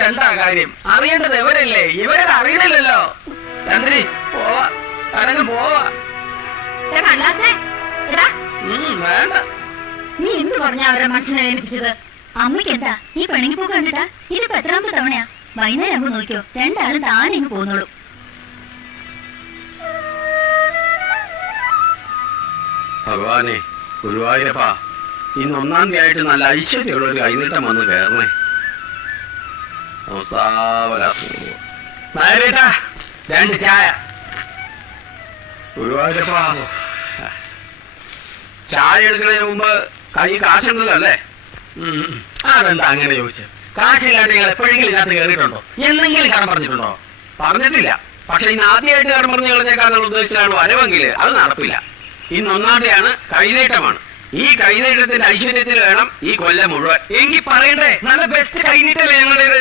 പറഞ്ഞിട്ട് എന്താ കാര്യം? അറിയേണ്ടത് ഇവരല്ലേ, ഇവരത് അറിയണില്ലല്ലോ. ചന്ദ്രി പോവാ, അനങ്ങ് പോവാ. വേണ്ട. നീ എന്ത് പറഞ്ഞ അവരെ മനസ്സിനെ ഏൽപ്പിച്ചത്? അമ്മയ്ക്ക് എന്താ ഈ പെണങ്ങി പോക്ക് കണ്ടിട്ടാ? ഇതിപ്പോ എത്രാമത്തെ തവണയാ? വൈകുന്നേരം ആകുമ്പോ നോക്കിയോ, രണ്ടാളും താനെ ഇങ്ങ് പോന്നോളൂ. ഭഗവാനെ, ഗുരുവായൂരപ്പാ, ഇന്ന് 1-ാം തീയതി ആയിട്ട് നല്ല ഐശ്വര്യമുള്ള ഒരു കൈനീട്ടം വന്ന് കയറണേ. നായരേട്ടാ, 2 ചായ. ഗുരുവായൂരപ്പാ, ചായ എടുക്കുന്നതിന് മുമ്പ് കൈ കാശുണ്ടല്ലോ അല്ലേ? അതെന്താ അങ്ങനെ ചോദിച്ചത്? കാശില്ലാണ്ട് നിങ്ങൾ എപ്പോഴെങ്കിലും ഇതിനകത്ത് കയറിയിട്ടുണ്ടോ? എന്തെങ്കിലും കടം പറഞ്ഞിട്ടുണ്ടോ? പറഞ്ഞിട്ടില്ല. പക്ഷെ ഇന്ന് ആദ്യമായിട്ട് കടം പറഞ്ഞു കളഞ്ഞേക്കാന്നുള്ള ഉദ്ദേശിച്ചാണ് വരവെങ്കിൽ അത് നടപ്പില്ല. ഇന്ന് 1-ാം തീയതിയാണ്, കൈനീട്ടമാണ്. ഈ കൈനീട്ടത്തിന്റെ ഐശ്വര്യത്തിൽ വേണം ഈ കൊല്ലം മുഴുവൻ. എങ്കിൽ പറയണ്ടേ, നല്ല ബെസ്റ്റ് കൈനീട്ടല്ലേ ഞങ്ങളുടേത്?